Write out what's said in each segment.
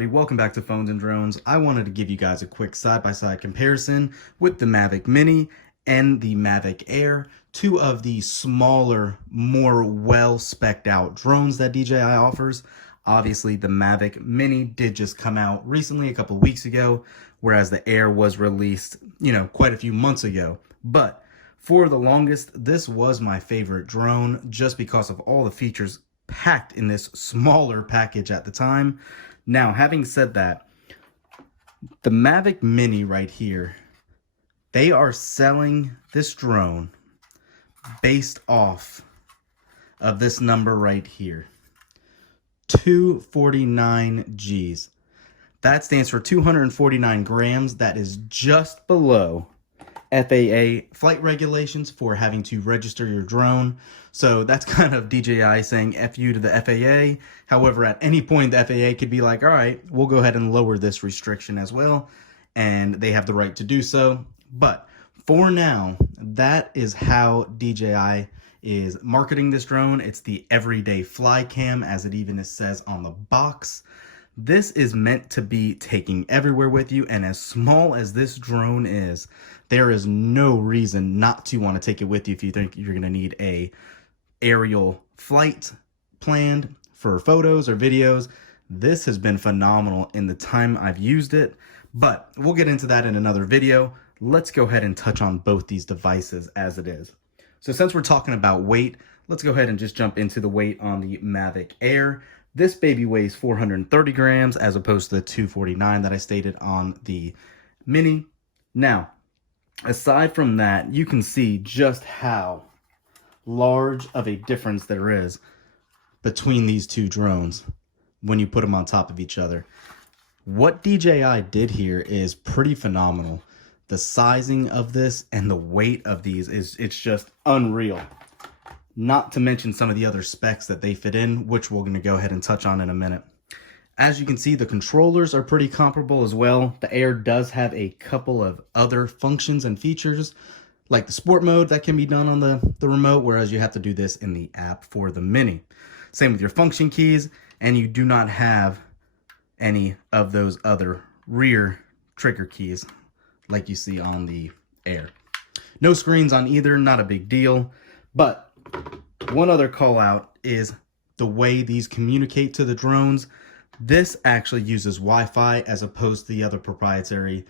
everybody? Welcome back to Phones and Drones. I wanted to give you guys a quick side-by-side comparison with the Mavic Mini and the Mavic Air, two of the smaller, more well-specced out drones that DJI offers. Obviously, the Mavic Mini did just come out recently, a couple of weeks ago, whereas the Air was released, quite a few months ago. But for the longest, this was my favorite drone just because of all the features packed in this smaller package at the time. Now, having said that, the Mavic Mini right here, they are selling this drone based off of this number right here, 249 Gs. That stands for 249 grams. That is just below FAA flight regulations for having to register your drone. So that's kind of DJI saying F you to the FAA. However, at any point, the FAA could be like, all right, we'll go ahead and lower this restriction as well. And they have the right to do so. But for now, that is how DJI is marketing this drone. It's the everyday fly cam, as it even says on the box. This is meant to be taking everywhere with you, and as small as this drone is, there is no reason not to want to take it with you if you think you're going to need a aerial flight planned for photos or videos. This has been phenomenal in the time I've used it, but we'll get into that in another video. Let's go ahead and touch on both these devices as it is. So since we're talking about weight, let's go ahead and just jump into the weight on the Mavic Air. This baby weighs 430 grams as opposed to the 249 that I stated on the Mini. Now, aside from that, you can see just how large of a difference there is between these two drones when you put them on top of each other. What DJI did here is pretty phenomenal. The sizing of this and the weight of these it's just unreal. Not to mention some of the other specs that they fit in, which we're going to go ahead and touch on in a minute. As you can see, the controllers are pretty comparable as well. The Air does have a couple of other functions and features, like the sport mode that can be done on the remote, whereas you have to do this in the app for the Mini. Same with your function keys, and you do not have any of those other rear trigger keys like you see on the Air. No screens on either, not a big deal, but one other call out is the way these communicate to the drones. This actually uses Wi-Fi as opposed to the other proprietary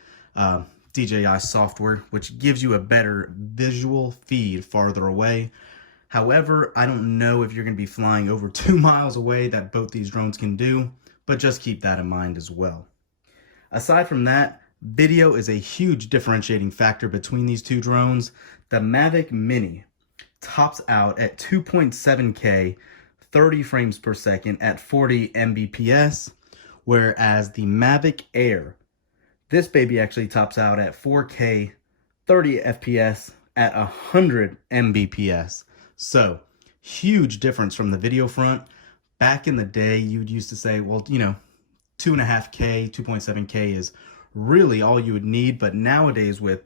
DJI software, which gives you a better visual feed farther away. However, I don't know if you're going to be flying over 2 miles away that both these drones can do, but just keep that in mind as well. Aside from that, video is a huge differentiating factor between these two drones. The Mavic Mini tops out at 2.7K, 30 frames per second at 40 Mbps, whereas the Mavic Air, this baby actually tops out at 4K, 30 FPS at 100 Mbps. So, huge difference from the video front. Back in the day, you'd used to say, well, 2.5K, 2.7K is really all you would need, but nowadays with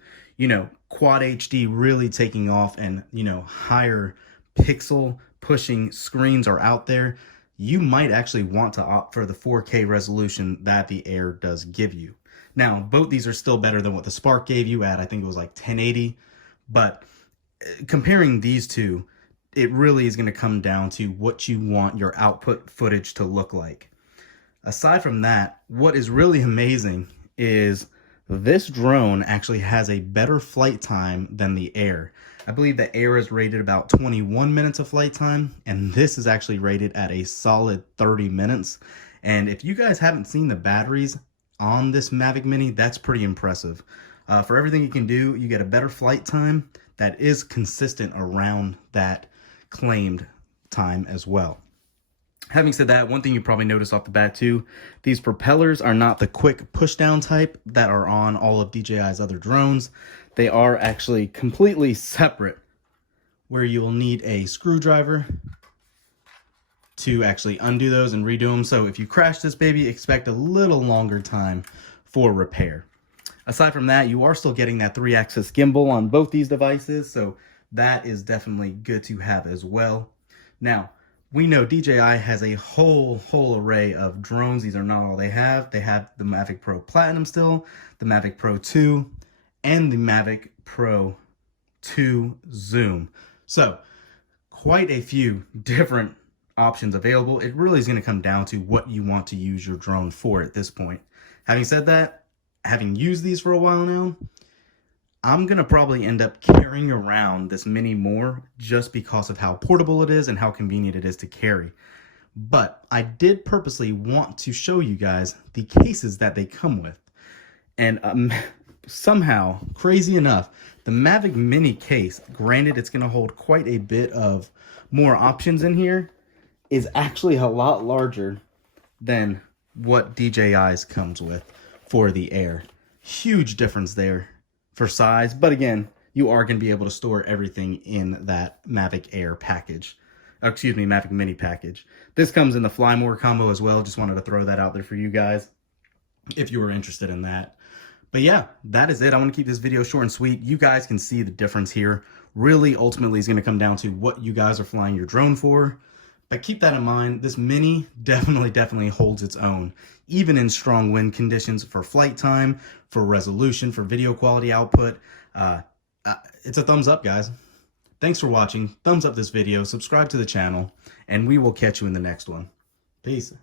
Quad HD really taking off and higher pixel pushing screens are out there, you might actually want to opt for the 4K resolution that the Air does give you. Now, both these are still better than what the Spark gave you at, I think it was like 1080, but comparing these two, it really is going to come down to what you want your output footage to look like. Aside from that, what is really amazing is this drone actually has a better flight time than the Air. I believe the Air is rated about 21 minutes of flight time, and this is actually rated at a solid 30 minutes. And if you guys haven't seen the batteries on this Mavic Mini, that's pretty impressive. For everything you can do, you get a better flight time that is consistent around that claimed time as well. Having said that, one thing you probably noticed off the bat too, these propellers are not the quick push down type that are on all of DJI's other drones. They are actually completely separate, where you will need a screwdriver to actually undo those and redo them. So if you crash this baby, expect a little longer time for repair. Aside from that, you are still getting that 3-axis gimbal on both these devices, so that is definitely good to have as well. Now, we know DJI has a whole array of drones. These are not all they have. They have the Mavic Pro Platinum still, the Mavic Pro 2, and the Mavic Pro 2 Zoom. So quite a few different options available. It really is going to come down to what you want to use your drone for at this point. Having said that, having used these for a while now, I'm going to probably end up carrying around this Mini more just because of how portable it is and how convenient it is to carry. But I did purposely want to show you guys the cases that they come with. And somehow, crazy enough, the Mavic Mini case, granted it's going to hold quite a bit of more options in here, is actually a lot larger than what DJI's comes with for the Air. Huge difference there for size, but again, you are going to be able to store everything in that Mavic Air package. Excuse me, Mavic Mini package. This comes in the Fly More combo as well. Just wanted to throw that out there for you guys if you were interested in that. But yeah, that is it. I want to keep this video short and sweet. You guys can see the difference here. Really, ultimately, is going to come down to what you guys are flying your drone for. But keep that in mind. This Mini definitely holds its own, even in strong wind conditions, for flight time, for resolution, for video quality output. It's a thumbs up, guys. Thanks for watching. Thumbs up this video, subscribe to the channel, and we will catch you in the next one. Peace.